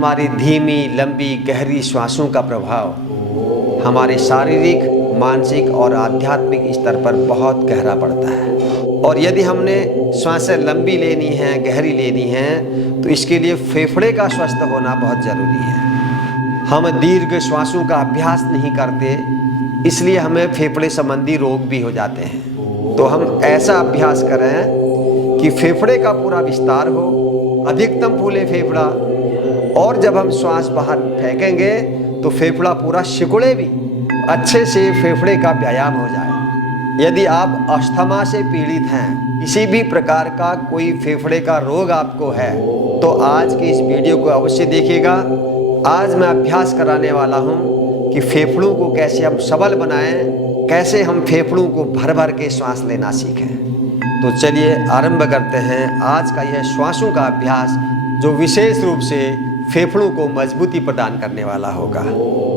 हमारी धीमी लंबी गहरी श्वासों का प्रभाव हमारे शारीरिक, मानसिक और आध्यात्मिक स्तर पर बहुत गहरा पड़ता है। और यदि हमने श्वासें लंबी लेनी हैं, गहरी लेनी हैं, तो इसके लिए फेफड़े का स्वस्थ होना बहुत ज़रूरी है। हम दीर्घ श्वासों का अभ्यास नहीं करते, इसलिए हमें फेफड़े संबंधी रोग भी हो जाते हैं। तो हम ऐसा अभ्यास करें कि फेफड़े का पूरा विस्तार हो, अधिकतम फूले फेफड़ा, और जब हम श्वास बाहर फेंकेंगे तो फेफड़ा पूरा सिकुड़े भी, अच्छे से फेफड़े का व्यायाम हो जाए। यदि आप अस्थमा से पीड़ित हैं, किसी भी प्रकार का कोई फेफड़े का रोग आपको है, तो आज की इस वीडियो को अवश्य देखिएगा। आज मैं अभ्यास कराने वाला हूँ कि फेफड़ों को कैसे हम सबल बनाएं, कैसे हम फेफड़ों को भर भर के श्वास लेना सीखें। तो चलिए आरंभ करते हैं आज का यह श्वासों का अभ्यास, जो विशेष रूप से फेफड़ों को मजबूती प्रदान करने वाला होगा।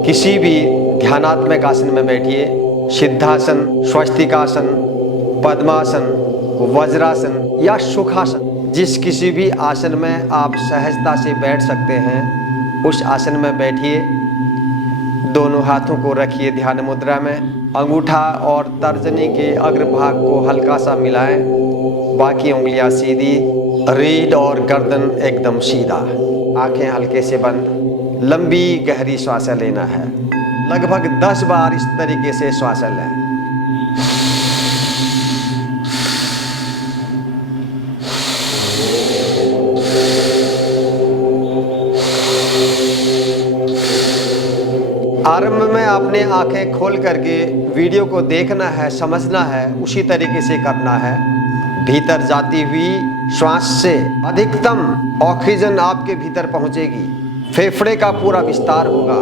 किसी भी ध्यानात्मक आसन में बैठिए, सिद्धासन, स्वस्तिकासन, पद्मासन, वज्रासन या सुखासन, जिस किसी भी आसन में आप सहजता से बैठ सकते हैं, उस आसन में बैठिए। दोनों हाथों को रखिए ध्यान मुद्रा में, अंगूठा और तर्जनी के अग्रभाग को हल्का सा मिलाएं, बाकी उंगलियां सीधी, रीढ़ और गर्दन एकदम सीधा, आंखें हल्के से बंद। लंबी गहरी श्वासें लेना है, लगभग 10 बार इस तरीके से श्वासें लें। आरंभ में आपने आंखें खोल करके वीडियो को देखना है, समझना है, उसी तरीके से करना है। भीतर जाती हुई श्वास से अधिकतम ऑक्सीजन आपके भीतर पहुंचेगी, फेफड़े का पूरा विस्तार होगा,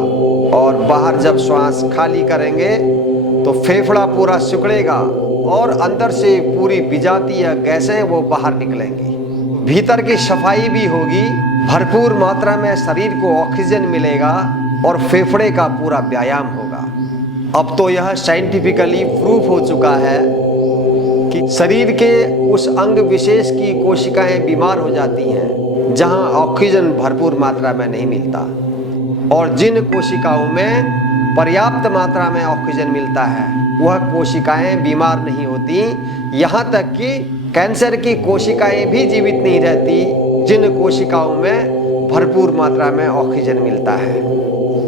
और बाहर जब श्वास खाली करेंगे तो फेफड़ा पूरा सिकुड़ेगा और अंदर से पूरी विजाती या गैसें वो बाहर निकलेंगी। भीतर की सफाई भी होगी, भरपूर मात्रा में शरीर को ऑक्सीजन मिलेगा और फेफड़े का पूरा व्यायाम होगा। अब तो यह साइंटिफिकली प्रूफ हो चुका है कि शरीर के उस अंग विशेष की कोशिकाएं बीमार हो जाती हैं जहां ऑक्सीजन भरपूर मात्रा में नहीं मिलता, और जिन कोशिकाओं में पर्याप्त मात्रा में ऑक्सीजन मिलता है वह कोशिकाएं बीमार नहीं होती। यहाँ तक कि कैंसर की कोशिकाएं भी जीवित नहीं रहती जिन कोशिकाओं में भरपूर मात्रा में ऑक्सीजन मिलता है।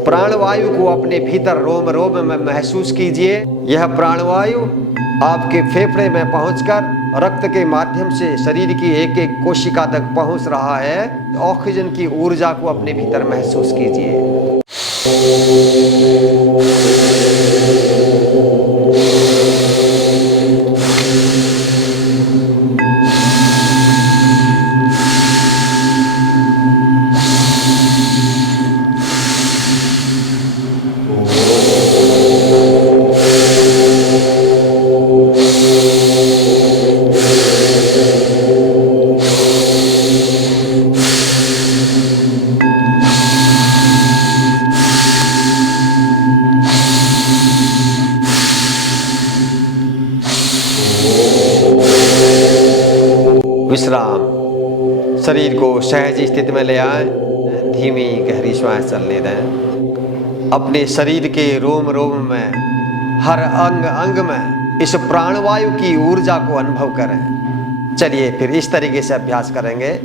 प्राणवायु को अपने भीतर रोम रोम में महसूस कीजिए। यह प्राणवायु आपके फेफड़े में पहुंचकर रक्त के माध्यम से शरीर की एक एक कोशिका तक पहुंच रहा है। ऑक्सीजन की ऊर्जा को अपने भीतर महसूस कीजिए। विश्राम, शरीर को सहज स्थिति में ले आए, धीमी गहरी श्वास चलने दें। अपने शरीर के रोम रोम में, हर अंग अंग में इस प्राणवायु की ऊर्जा को अनुभव करें। चलिए फिर इस तरीके से अभ्यास करेंगे।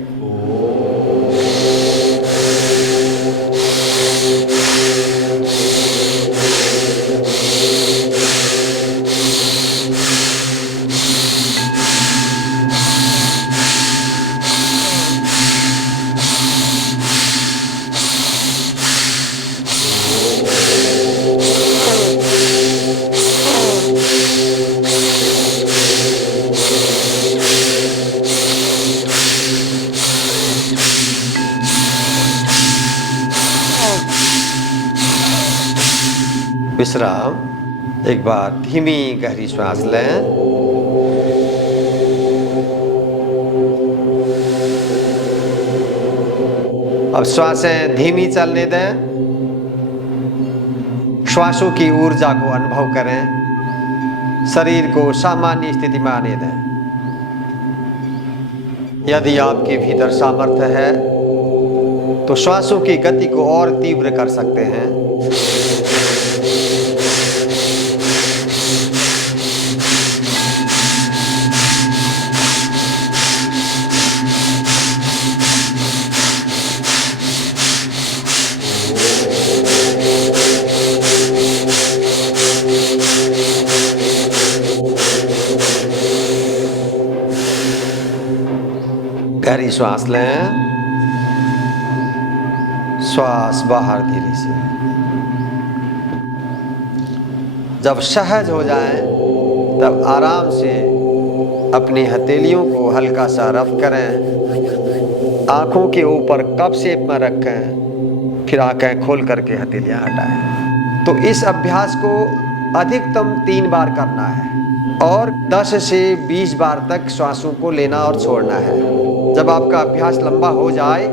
विश्राम, एक बार धीमी गहरी श्वास लें। अब श्वासें धीमी चलने दें। श्वासों की ऊर्जा को अनुभव करें, शरीर को सामान्य स्थिति में आने दें। यदि आपके भीतर सामर्थ्य है तो श्वासों की गति को और तीव्र कर सकते हैं। गहरी श्वास लें, श्वास बाहर धीरे से। जब सहज हो जाए तब आराम से अपनी हथेलियों को हल्का सा रफ करें, आंखों के ऊपर कप शेप में रखें, फिर आंखें खोल करके हथेलियां हटाएं। तो इस अभ्यास को अधिकतम 3 बार करना है और 10 से 20 बार तक श्वासों को लेना और छोड़ना है। जब आपका अभ्यास लंबा हो जाए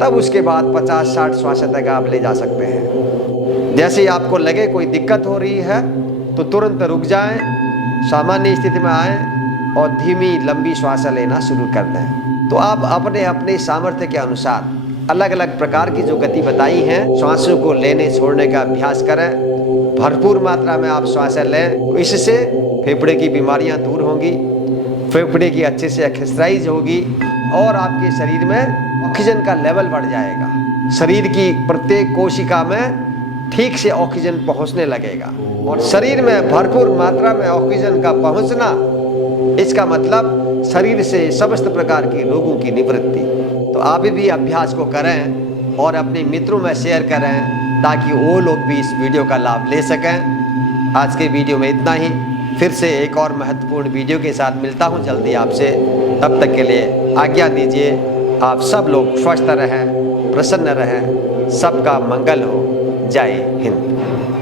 तब उसके बाद 50-60 श्वास तक आप ले जा सकते हैं। जैसे ही आपको लगे कोई दिक्कत हो रही है तो तुरंत रुक जाएं, सामान्य स्थिति में आएं और धीमी लंबी श्वास लेना शुरू कर दें। तो आप अपने अपने सामर्थ्य के अनुसार अलग अलग प्रकार की जो गति बताई हैं, श्वासों को लेने छोड़ने का अभ्यास करें। भरपूर मात्रा में आप श्वास लें, तो इससे फेफड़े की बीमारियां दूर होंगी, फेफड़े की अच्छे से एक्सरसाइज होगी और आपके शरीर में ऑक्सीजन का लेवल बढ़ जाएगा। शरीर की प्रत्येक कोशिका में ठीक से ऑक्सीजन पहुंचने लगेगा और शरीर में भरपूर मात्रा में ऑक्सीजन का पहुंचना, इसका मतलब शरीर से समस्त प्रकार के रोगों की निवृत्ति। तो आप भी अभ्यास को करें और अपने मित्रों में शेयर करें ताकि वो लोग भी इस वीडियो का लाभ ले सकें। आज के वीडियो में इतना ही। फिर से एक और महत्वपूर्ण वीडियो के साथ मिलता हूं जल्दी आपसे। तब तक के लिए आज्ञा दीजिए। आप सब लोग स्वस्थ रहें, प्रसन्न रहें, सबका मंगल हो। जय हिंद।